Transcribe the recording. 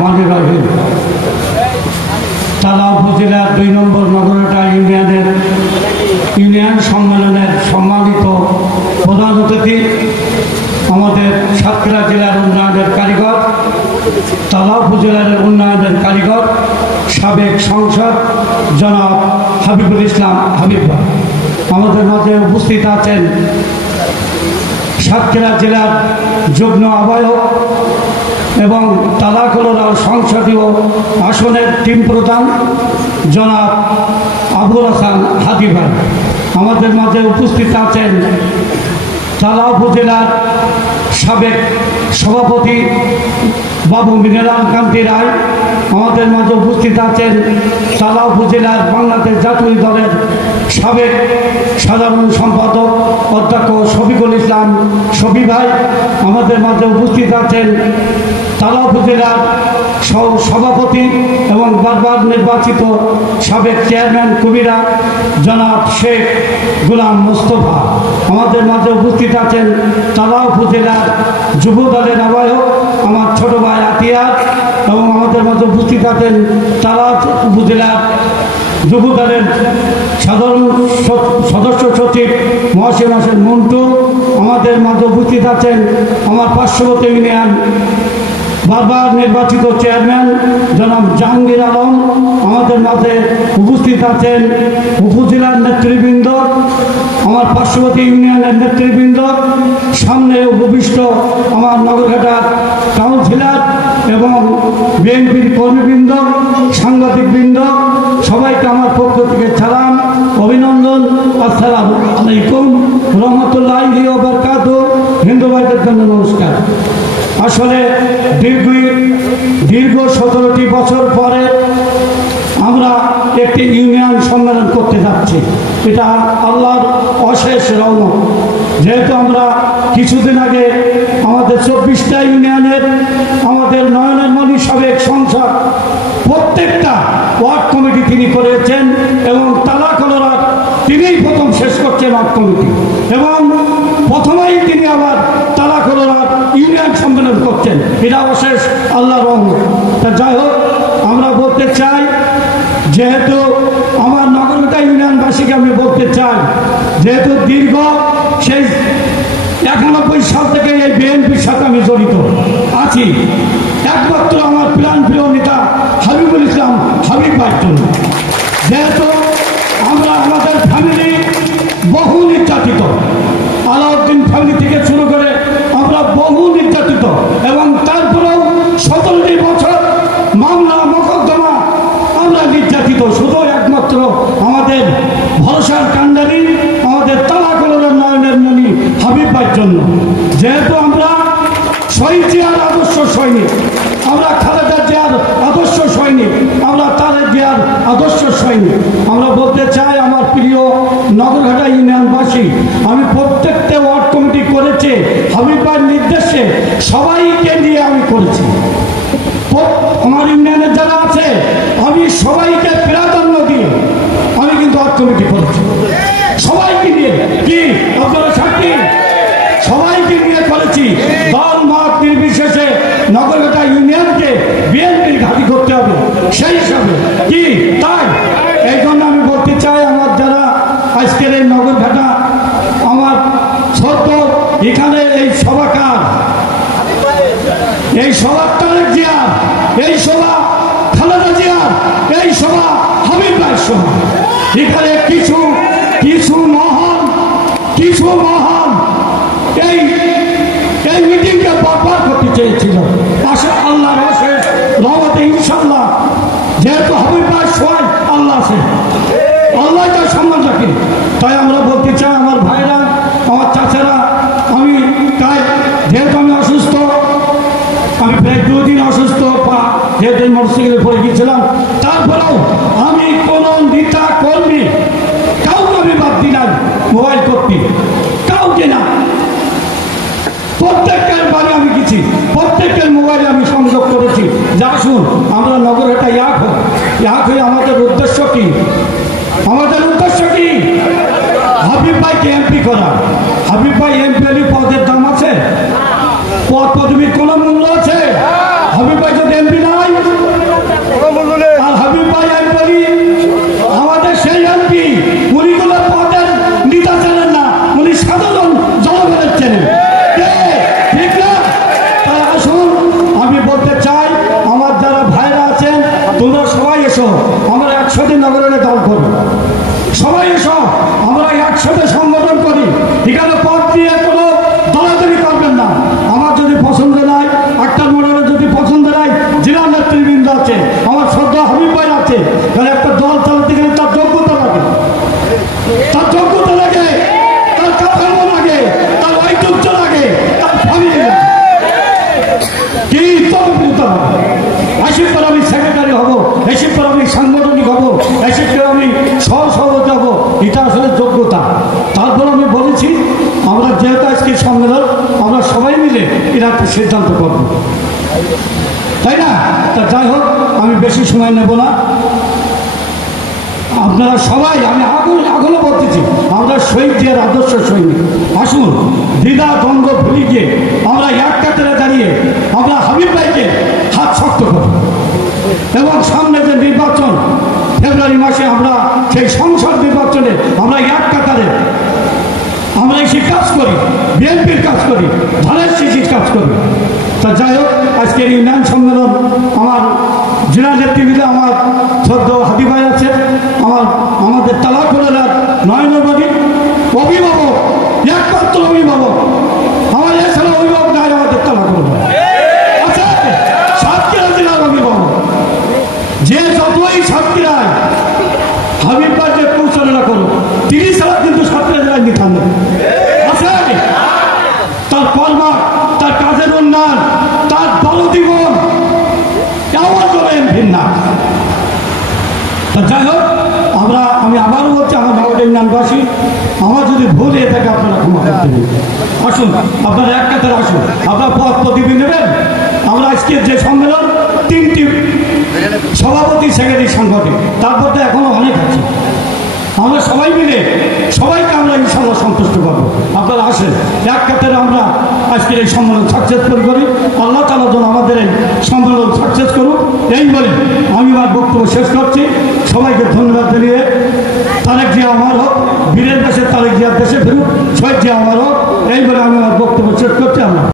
রহমানির রহিম। তালা উপজেলার 2 নম্বর নগরহাটা ইউনিয়ন সম্মেলনের সম্মানিত প্রধান অতিথি, আমাদের সাতক্ষীরা জেলার উন্নয়নের কারিগর, তালা উপজেলার উন্নয়নের কারিগর, সাবেক সংসদ জনাব হাবিবুল ইসলাম হাবিব ভাই। আমাদের মাঝে উপস্থিত আছেন সাতক্ষীরা জেলার যুগ্ম আহ্বায়ক এবং তালাকোলা সংসদীয় আসনের টিম প্রধান জনাব আবুল হাসান হাদি ভাই। আমাদের মাঝে উপস্থিত আছেন তালা উপজেলার সাবেক সভাপতি বাবু মিনারাল কান্তি রায়। আমাদের মাঝে উপস্থিত আছেন তালা উপজেলার বাংলাদেশ জাতীয় দলের সাবেক সাধারণ সম্পাদক অধ্যক্ষ শফিকুল ইসলাম শফি ভাই। আমাদের মাঝে উপস্থিত আছেন তালা উপজেলার সভাপতি এবং বারবার নির্বাচিত সাবেক চেয়ারম্যান কুমিরা জনাব শেখ গোলাম মোস্তফা। আমাদের মাঝে উপস্থিত আছেন তালা উপজেলার যুব দলের আহ্বায়ক আমার ছোট ভাই আতিয়ার এবং আমাদের মাঝে উপস্থিত আছেন তালা উপজেলার যুব দলের সাধারণ সদস্য সচিব মহসিন হোসেন মন্টু। আমাদের মাঝে উপস্থিত আছেন আমার পার্শ্ববর্তী ইউনিয়ন বারবার নির্বাচিত চেয়ারম্যান জনাব জাহাঙ্গীর আলম। আমাদের মাঝে উপস্থিত আছেন উপজেলার নেতৃবৃন্দ, আমার পার্শ্ববর্তী ইউনিয়নের নেতৃবৃন্দ, সামনে উপবিষ্ট আমার নগরঘাটার কাউন্সিলর এবং বিএনপির কর্মীবৃন্দ, সাংবাদিকবৃন্দ, সবাইকে আমার পক্ষ থেকে সালাম অভিনন্দন। আসসালামু আলাইকুম রহমতুল্লাহি ওয়া বারাকাতুহু। হিন্দু ভাইদের জন্য নমস্কার। আসলে দীর্ঘ 17টি বছর পরে আমরা একটি ইউনিয়ন সম্মেলন করতে যাচ্ছি। এটা আল্লাহর অশেষ রহমত। যেহেতু আমরা কিছুদিন আগে আমাদের 24টা ইউনিয়নের আমাদের নয়নের মণি সাবেক সংসদ প্রত্যেকটা ওয়ার্ড কমিটি তিনি করেছেন এবং তালাকোলা তিনিই প্রথম শেষ করছেন ওয়ার্ড কমিটি এবং প্রথমেই তিনি আবার তালাকোলা ইউনিয়ন সম্মেলন করছেন। এটা অশেষ আল্লাহর রহমত। তা যাই হোক, আমরা বলতে চাই, যেহেতু আমার নগরঘাটা ইউনিয়নবাসীকে আমি বলতে চাই, যেহেতু দীর্ঘ সেই 91 সাল থেকে এই বিএনপির সাথে আমি জড়িত আছি, একমাত্র আমার প্রিয় নেতা হাবিবুল ইসলাম হাবিব ভাইয়ের জন্য। যেহেতু আমরা আমাদের ফ্যামিলি বহু নির্যাতিত, আলাউদ্দিন ফ্যামিলি থেকে শুরু করে আমরা বহু নির্যাতিত এবং তারপরেও 17টি বছর মামলা মোকদ্দমা আমরা নির্যাতিত, শুধু একমাত্র আমাদের ভরসার কান্ডারি আমাদের তালাকোলার নয়নের মণি হাবিব ভাইয়ের জন্য। যেহেতু আমরা শহীদ জিয়ার আদর্শ সৈনিক, আমরা খালেদা জিয়ার আদর্শ সৈনিক, আমরা তারেক জিয়ার আদর্শ সৈনিক, আমরা বলতে চাই আমার প্রিয় নগরঘাটা ইউনিয়নবাসী, আমি প্রত্যেকটা ওয়ার্ড কমিটি করেছি হাবিব ভাইয়ের নির্দেশে, সবাইকে নিয়ে আমি করেছি। আমার ইউনিয়নের যারা আছে আমি সবাইকে প্রাধান্য দিয়ে আমি কিন্তু ওয়ার্ড কমিটি করেছি, সবাইকে নিয়ে। কি আপনারা সাক্ষী? সবাইকে নিয়ে করেছি। দল মত নির্বিশেষে নগরঘাটা ইউনিয়নকে বিএনপির ঘাঁটি করতে হবে, সেই হিসাবে কি তাই এই জন্য আমি বলতে চাই, আমার যারা আজকের এই নগরঘাটা আমার ছোট এখানে এই সভাকার, এই সভা তারেক জিয়ার, এই সভা খালেদা জিয়ার, এই সভা হাবিব ভাইয়ের সভা, এখানে কিছু মহান এই মিটিংকে বরবাদ করতে চেয়েছিল। আশা আল্লাহর অশেষ রহমতে ইনশাআল্লাহ, যেহেতু হাবিব ভাইয়ের সবাই আল্লাহ আছে, আল্লাহ তার সম্মান রাখে, তাই আমরা বলতে চাই আমার ভাইরা, আমার চাচারা, আমি তাই যেহেতু আমি অসুস্থ, আমি প্রায় 2 দিন অসুস্থ, যেহেতু মোটরসাইকেলে পড়ে গিয়েছিলাম, তারপরেও আমি কোনো নেতা কর্মী কাউকে আমি বাদ দিলাম মোবাইল করতে, কাউকে না, প্রত্যেকের বাড়ি আমি গেছি, প্রত্যেকের মোবাইলে আমি সংযোগ করেছি যে আসুন আমরা নগরঘাটা এক হয়ে আমাদের উদ্দেশ্য কি? আমাদের উদ্দেশ্য কি? হাবিব ভাইকে এমপি করা। হাবিব ভাই এমপি পদের দাম আছে? পদ পদবীর কোনো মূল্য আছে? হাবিব ভাই যদি এমপি নাই নেতৃবৃন্দ আছে, আমার শ্রদ্ধা হাবিব ভাই আছে, কারণ একটা দল চালাতে গেলে তার যোগ্যতা লাগে, তার যোগ্যতা লাগে, তার কাঠামো লাগে, তার ঐতিহ্য লাগে, তার ফ্যামিলি লাগে, কি তদবিরতা লাগে। এসে পর আমি সেক্রেটারি হব, এসে পর আমি সাংগঠনিক হব, এসে পর আমি সহসভাপতি হব, এটা আসলে যোগ্যতা। তারপর আমি বলেছি আমরা যেহেতু আজকে সম্মেলন, আমরা সবাই মিলে এটা একটা সিদ্ধান্ত করব, তাই না? তা যাই হোক, আমি বেশি সময় নেব না। আপনারা সবাই, আমি আগুনে বলতেছি, আমরা শহীদ জিয়ার আদর্শ সৈনিক। আসুন দ্বিধা দ্বন্দ্ব ভুলে গিয়ে আমরা এক কাতারে দাঁড়িয়ে আমরা হাবিব ভাইকে হাত শক্ত করব, এবং সামনে যে নির্বাচন ফেব্রুয়ারি মাসে, আমরা সেই সংসদ নির্বাচনে আমরা এক কাতারে আমরা এসে কাজ করি, বিএনপির কাজ করি, ধানের শিশির কাজ করি। তা যাই হোক, আজকের ইউনিয়ন সম্মেলন আমার জেলা নেতৃবৃন্দ, আমার শ্রদ্ধা হাদি ভাই আছে, আমাদের তালাকুলের নয়নবাদী অভিভাবক, একমাত্র অভিভাবক, আমার এছাড়া অভিভাবক নাই আমাদের তালাকুল আছে, সাতক্ষীরা জেলার অভিভাবক, যে যতই সাতক্ষীরায় হাবিব ভাইকে পরিচালনা করো, তিনি ছাড়া কিন্তু সাতক্ষীরা জেলায় নিতাম আছে। তার কর্মা, তার কাজের উন্নয়ন, তার দলজীবন কেমন করবেন ভিন্ন। তা যাই হোক, আমি আবারও বলছি, আমার বাবাটা ইউনিয়নবাসী, আমার যদি ভুল হয়ে থাকে আপনারা ক্ষমা করতে দিন। আসুন, আপনারা এক কাতারে আসুন, আপনারা পদ প্রতিনিধি নেবেন। আমরা আজকে যে সম্মেলন, 3টি সভাপতি, সেক্রেটারি, সাংগঠনিক, তারপর তো এখনো অনেক আছে। আমরা সবাই মিলে সবাইকে আমরা ইনশাআল্লাহ সন্তুষ্ট করবো। আপনারা আসেন, এক কাতারে আমরা আজকের এই সম্মেলন সাকসেসফুল করি। আল্লাহ তাআলা যেন আমাদের এই সম্মেলন সাকসেস করুক, এই বলে আমি আমার বক্তব্য শেষ করছি। সবাইকে ধন্যবাদ জানিয়ে, তারেক জিয়া আমার হোক, বীরের দেশে তারেক জিয়ার দেশে ফিরুক, শহীদ জিয়া আমার হোক, এই বলে আমি আমার বক্তব্য শেষ করছি। আমরা